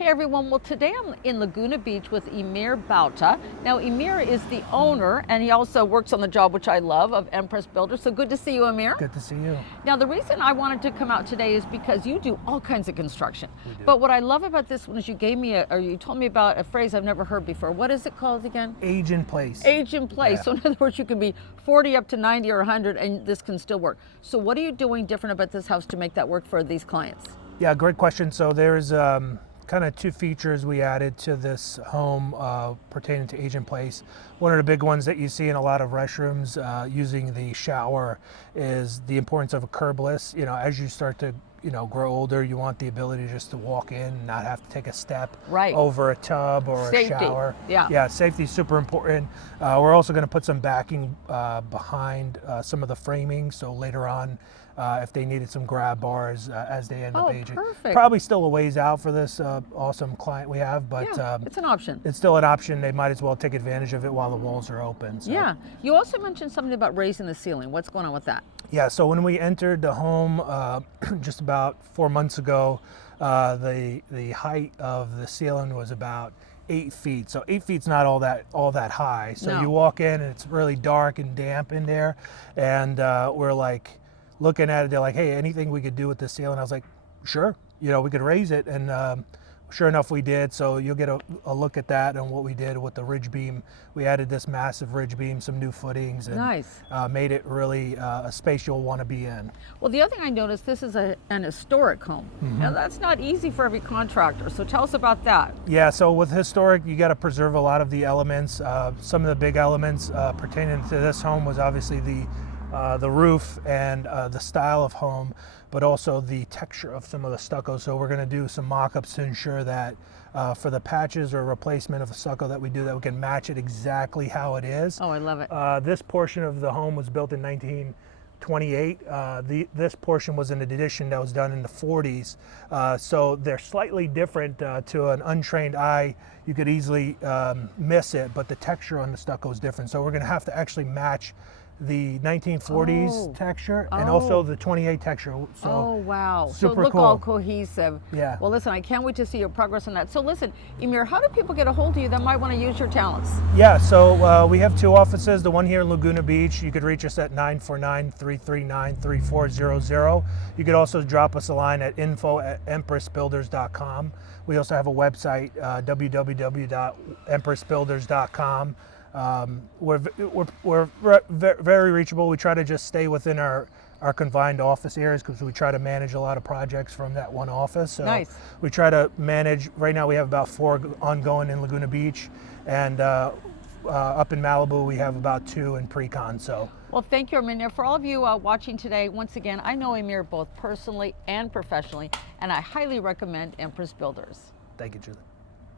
Hey everyone, well today I'm in Laguna Beach with Emir Bauta. Now Emir is the owner and he also works on the job, which I love, of Empress Builders. So good to see you, Emir. Good to see you. Now the reason I wanted to come out today is because you do all kinds of construction. We do. But what I love about this one is you told me about a phrase I've never heard before. What is it called again? Age in place. Age in place. Yeah. So in other words, you can be 40 up to 90 or 100 and this can still work. So what are you doing different about this house to make that work for these clients? Yeah, great question. So there's kind of two features we added to this home pertaining to age in place. One of the big ones that you see in a lot of restrooms using the shower is the importance of a curbless. You know, as you start to grow older, you want the ability just to walk in and not have to take a step over a tub or Safety. a shower. Yeah, safety is super important. We're also going to put some backing behind some of the framing, so later on if they needed some grab bars as they end up aging. Perfect. Probably still a ways out for this awesome client we have, but it's an option. It's still an option. They might as well take advantage of it while the walls are open. So. Yeah. You also mentioned something about raising the ceiling. What's going on with that? Yeah, so when we entered the home just about 4 months ago, the height of the ceiling was about 8 feet. So 8 feet's not all that high. So No. you walk in and it's really dark and damp in there, and we're like looking at it. They're like, "Hey, anything we could do with this ceiling?" I was like, "Sure, we could raise it," and sure enough, we did. So you'll get a look at that and what we did with the ridge beam. We added this massive ridge beam, some new footings, and nice. Made it really a space you'll want to be in. Well, the other thing I noticed, this is an historic home. Mm-hmm. Now, that's not easy for every contractor. So tell us about that. Yeah, so with historic, you got to preserve a lot of the elements. Some of the big elements pertaining to this home was obviously the roof and the style of home, but also the texture of some of the stucco. So we're going to do some mock-ups to ensure that for the patches or replacement of the stucco that we do, that we can match it exactly how it is. Oh, I love it. This portion of the home was built in 1928. This portion was an addition that was done in the 40s. So they're slightly different to an untrained eye. You could easily miss it, but the texture on the stucco is different. So we're going to have to actually match the 1940s texture and also the 28 texture. So oh wow, super so look cool. all cohesive. Yeah. Well listen, I can't wait to see your progress on that. So listen, Emir, how do people get a hold of you that might want to use your talents? Yeah, so we have two offices, the one here in Laguna Beach. You could reach us at 949-339-3400. You could also drop us a line at info@empressbuilders.com. We also have a website, www.empressbuilders.com. We're very reachable. We try to just stay within our confined office areas because we try to manage a lot of projects from that one office. So nice. We try to manage. Right now we have about 4 ongoing in Laguna Beach, and up in Malibu we have about 2 in pre-con. So. Well, thank you, Emir. For all of you watching today, once again, I know Emir both personally and professionally, and I highly recommend Empress Builders. Thank you, Jules.